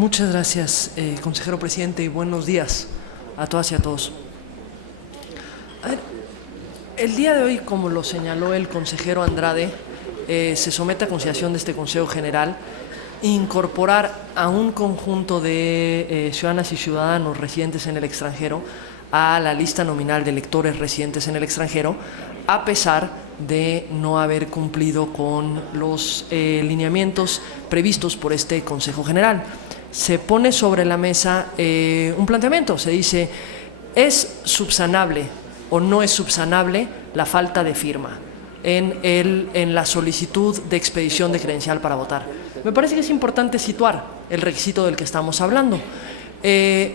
Muchas gracias, consejero presidente, y buenos días a todas y a todos. A ver, el día de hoy, como lo señaló el consejero Andrade, se somete a consideración de este Consejo General incorporar a un conjunto de ciudadanas y ciudadanos residentes en el extranjero a la lista nominal de electores residentes en el extranjero, a pesar de no haber cumplido con los lineamientos previstos por este Consejo General. Se pone sobre la mesa un planteamiento, se dice, ¿es subsanable o no es subsanable la falta de firma en la solicitud de expedición de credencial para votar? Me parece que es importante situar el requisito del que estamos hablando.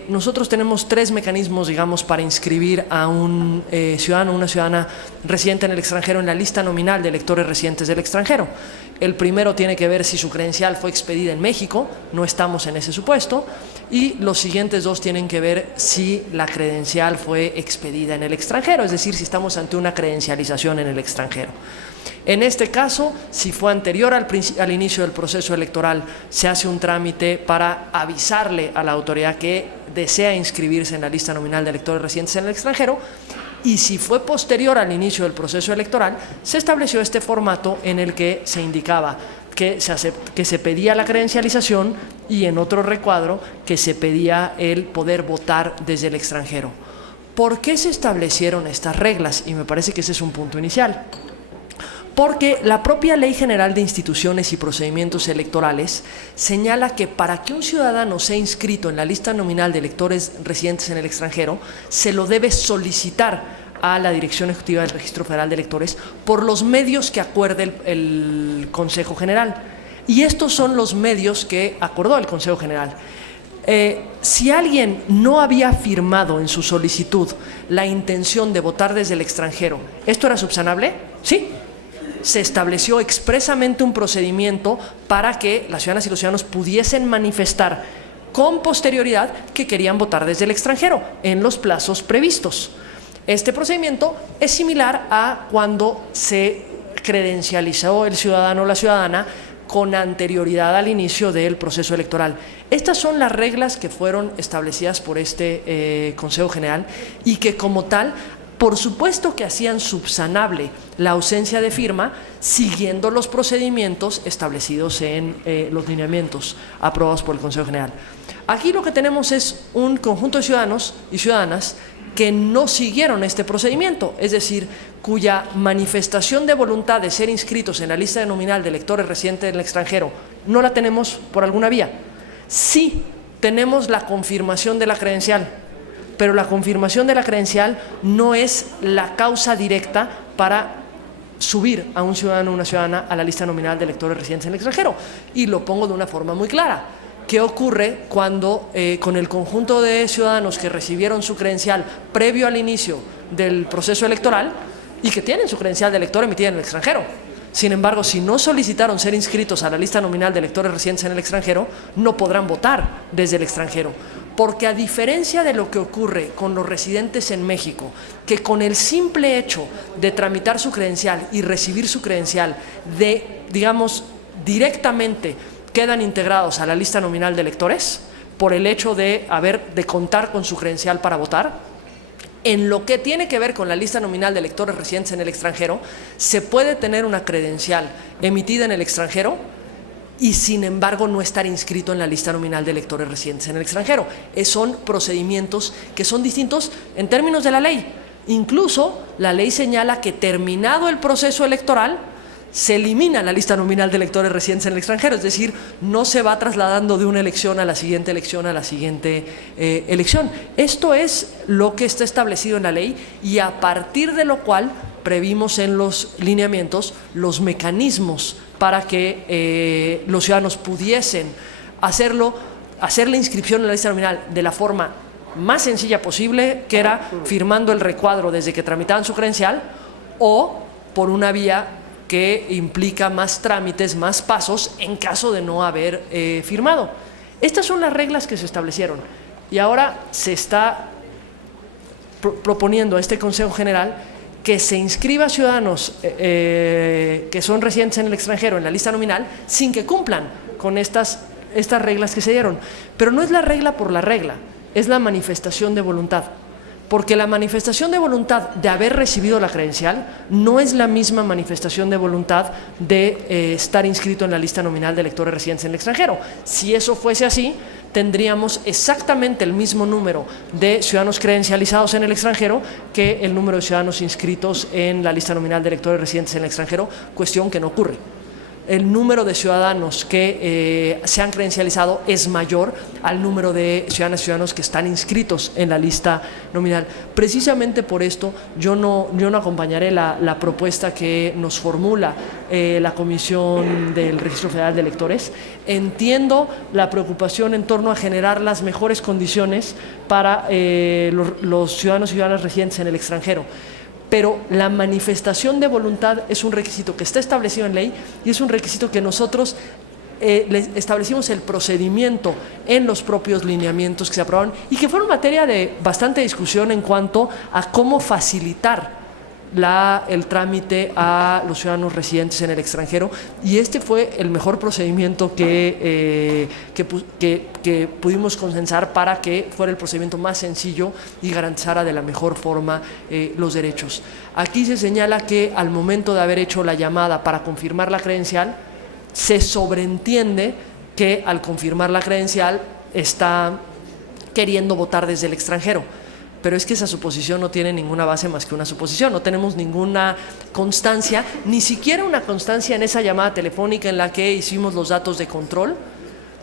Nosotros tenemos tres mecanismos, digamos, para inscribir a un ciudadano o una ciudadana residente en el extranjero en la lista nominal de electores residentes del extranjero. El primero tiene que ver si su credencial fue expedida en México, no estamos en ese supuesto, y los siguientes dos tienen que ver si la credencial fue expedida en el extranjero, es decir, si estamos ante una credencialización en el extranjero. En este caso, si fue anterior al inicio del proceso electoral, se hace un trámite para avisarle a la autoridad que desea inscribirse en la lista nominal de electores residentes en el extranjero, y si fue posterior al inicio del proceso electoral, se estableció este formato en el que se indicaba que se pedía la credencialización y en otro recuadro que se pedía el poder votar desde el extranjero. ¿Por qué se establecieron estas reglas? Y me parece que ese es un punto inicial. Porque la propia Ley General de Instituciones y Procedimientos Electorales señala que para que un ciudadano sea inscrito en la lista nominal de electores residentes en el extranjero, se lo debe solicitar a la Dirección Ejecutiva del Registro Federal de Electores por los medios que acuerde el Consejo General. Y estos son los medios que acordó el Consejo General. Si alguien no había firmado en su solicitud la intención de votar desde el extranjero, ¿esto era subsanable? Sí. Se estableció expresamente un procedimiento para que las ciudadanas y los ciudadanos pudiesen manifestar con posterioridad que querían votar desde el extranjero en los plazos previstos. Este procedimiento es similar a cuando se credencializó el ciudadano o la ciudadana con anterioridad al inicio del proceso electoral. Estas son las reglas que fueron establecidas por este Consejo General y que como tal, por supuesto que hacían subsanable la ausencia de firma siguiendo los procedimientos establecidos en los lineamientos aprobados por el Consejo General. Aquí lo que tenemos es un conjunto de ciudadanos y ciudadanas que no siguieron este procedimiento, es decir, cuya manifestación de voluntad de ser inscritos en la lista nominal de electores residentes del extranjero no la tenemos por alguna vía. Sí tenemos la confirmación de la credencial, pero la confirmación de la credencial no es la causa directa para subir a un ciudadano o una ciudadana a la lista nominal de electores residentes en el extranjero. Y lo pongo de una forma muy clara. ¿Qué ocurre cuando con el conjunto de ciudadanos que recibieron su credencial previo al inicio del proceso electoral y que tienen su credencial de elector emitida en el extranjero? Sin embargo, si no solicitaron ser inscritos a la lista nominal de electores residentes en el extranjero, no podrán votar desde el extranjero. Porque a diferencia de lo que ocurre con los residentes en México, que con el simple hecho de tramitar su credencial y recibir su credencial, digamos, directamente quedan integrados a la lista nominal de electores por el hecho de contar con su credencial para votar. En lo que tiene que ver con la lista nominal de electores residentes en el extranjero, se puede tener una credencial emitida en el extranjero y sin embargo no estar inscrito en la lista nominal de electores residentes en el extranjero. Son procedimientos que son distintos en términos de la ley. Incluso la ley señala que terminado el proceso electoral se elimina la lista nominal de electores residentes en el extranjero, es decir, no se va trasladando de una elección a la siguiente elección, a la siguiente elección. Esto es lo que está establecido en la ley y a partir de lo cual previmos en los lineamientos los mecanismos para que los ciudadanos pudiesen hacer la inscripción en la lista nominal de la forma más sencilla posible, que era firmando el recuadro desde que tramitaban su credencial, o por una vía que implica más trámites, más pasos en caso de no haber firmado. Estas son las reglas que se establecieron y ahora se está proponiendo a este Consejo General que se inscriba ciudadanos que son residentes en el extranjero en la lista nominal sin que cumplan con estas estas reglas que se dieron. Pero no es la regla por la regla, es la manifestación de voluntad. Porque la manifestación de voluntad de haber recibido la credencial no es la misma manifestación de voluntad de estar inscrito en la lista nominal de electores residentes en el extranjero. Si eso fuese así, tendríamos exactamente el mismo número de ciudadanos credencializados en el extranjero que el número de ciudadanos inscritos en la lista nominal de electores residentes en el extranjero, cuestión que no ocurre. El número de ciudadanos que se han credencializado es mayor al número de ciudadanas y ciudadanos que están inscritos en la lista nominal. Precisamente por esto yo no acompañaré la propuesta que nos formula la Comisión del Registro Federal de Electores. Entiendo la preocupación en torno a generar las mejores condiciones para los ciudadanos y ciudadanas residentes en el extranjero. Pero la manifestación de voluntad es un requisito que está establecido en ley y es un requisito que nosotros establecimos el procedimiento en los propios lineamientos que se aprobaron y que fueron materia de bastante discusión en cuanto a cómo facilitar el trámite a los ciudadanos residentes en el extranjero, y este fue el mejor procedimiento que pudimos consensar para que fuera el procedimiento más sencillo y garantizara de la mejor forma los derechos. Aquí se señala que al momento de haber hecho la llamada para confirmar la credencial, se sobreentiende que al confirmar la credencial está queriendo votar desde el extranjero. Pero es que esa suposición no tiene ninguna base más que una suposición, no tenemos ninguna constancia, ni siquiera una constancia en esa llamada telefónica en la que hicimos los datos de control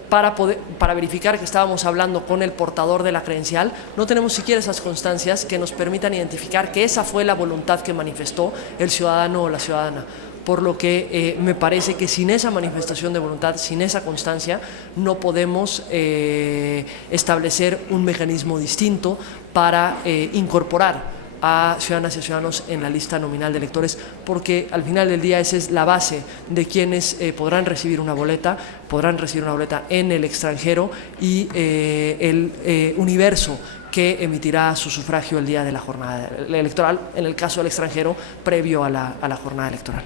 para verificar que estábamos hablando con el portador de la credencial. No tenemos siquiera esas constancias que nos permitan identificar que esa fue la voluntad que manifestó el ciudadano o la ciudadana. Por lo que me parece que sin esa manifestación de voluntad, sin esa constancia, no podemos establecer un mecanismo distinto para incorporar a ciudadanas y ciudadanos en la lista nominal de electores, porque al final del día esa es la base de quienes podrán recibir una boleta en el extranjero y el universo que emitirá su sufragio el día de la jornada electoral, en el caso del extranjero, previo a la jornada electoral.